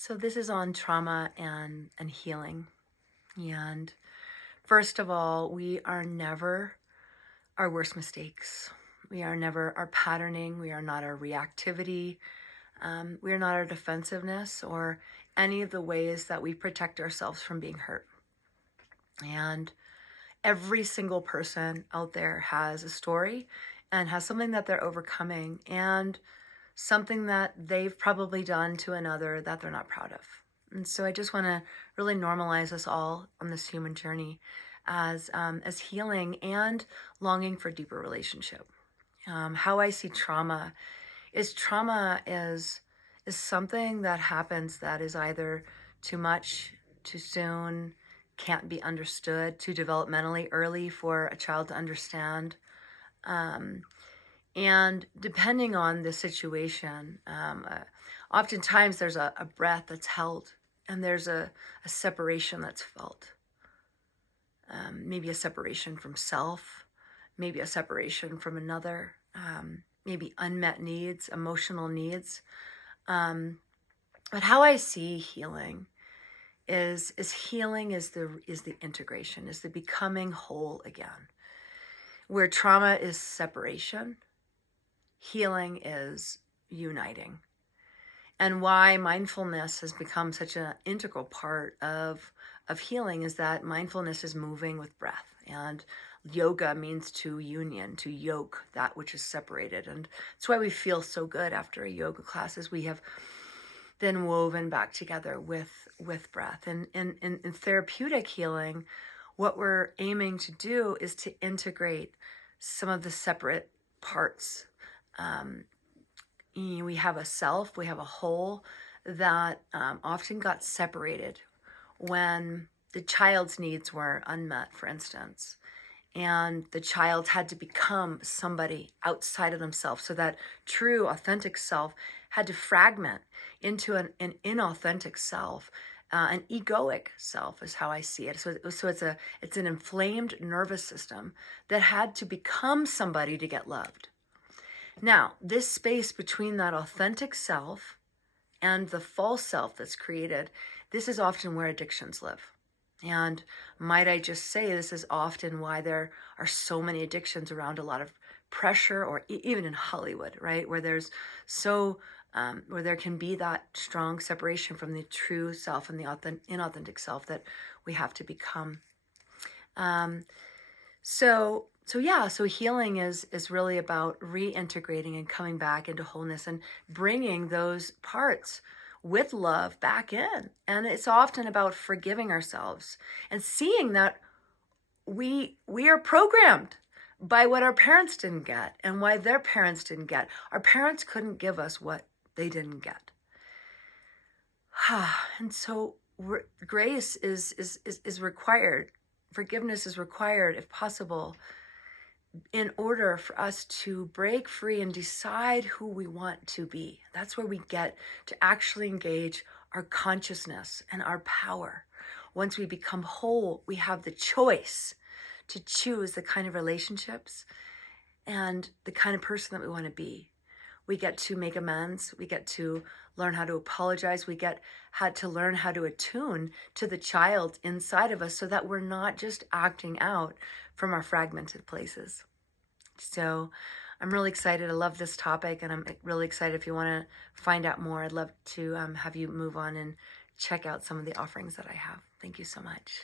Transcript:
So this is on trauma and healing. And first of all, we are never our worst mistakes. We are never our patterning. We are not our reactivity. We are not our defensiveness or any of the ways that we protect ourselves from being hurt. And every single person out there has a story and has something that they're overcoming and something that they've probably done to another that they're not proud of. And so I just want to really normalize us all on this human journey as healing and longing for deeper relationship. How I see trauma is something that happens that is either too much, too soon, can't be understood, too developmentally early for a child to understand. And depending on the situation, oftentimes there's a breath that's held and there's a separation that's felt. Maybe a separation from self, maybe a separation from another, maybe unmet needs, emotional needs. But how I see healing is healing is the integration, is the becoming whole again. Where trauma is separation, healing is uniting. And why mindfulness has become such an integral part of healing is that mindfulness is moving with breath. And yoga means to union, to yoke that which is separated. And that's why we feel so good after a yoga class, as we have then woven back together with breath. And in therapeutic healing, what we're aiming to do is to integrate some of the separate parts. We have a self, we have a whole that often got separated when the child's needs were unmet, for instance. And the child had to become somebody outside of themselves. So that true, authentic self had to fragment into an inauthentic self. An egoic self is how I see it. So it's an inflamed nervous system that had to become somebody to get loved. Now, this space between that authentic self and the false self that's created, this is often where addictions live. And might I just say, this is often why there are so many addictions around a lot of pressure, or even in Hollywood, right? Where there's where there can be that strong separation from the true self and the inauthentic self that we have to become. So healing is really about reintegrating and coming back into wholeness and bringing those parts with love back in. And it's often about forgiving ourselves and seeing that we are programmed by what our parents didn't get and why their parents didn't get. Our parents couldn't give us what they didn't get. And so grace is required. Forgiveness is required, if possible, in order for us to break free and decide who we want to be. That's where we get to actually engage our consciousness and our power. Once we become whole, we have the choice to choose the kind of relationships and the kind of person that we want to be. We get to make amends. We get to learn how to apologize. We had to learn how to attune to the child inside of us so that we're not just acting out from our fragmented places. So I'm really excited. I love this topic, and I'm really excited. If you want to find out more, I'd love to have you move on and check out some of the offerings that I have. Thank you so much.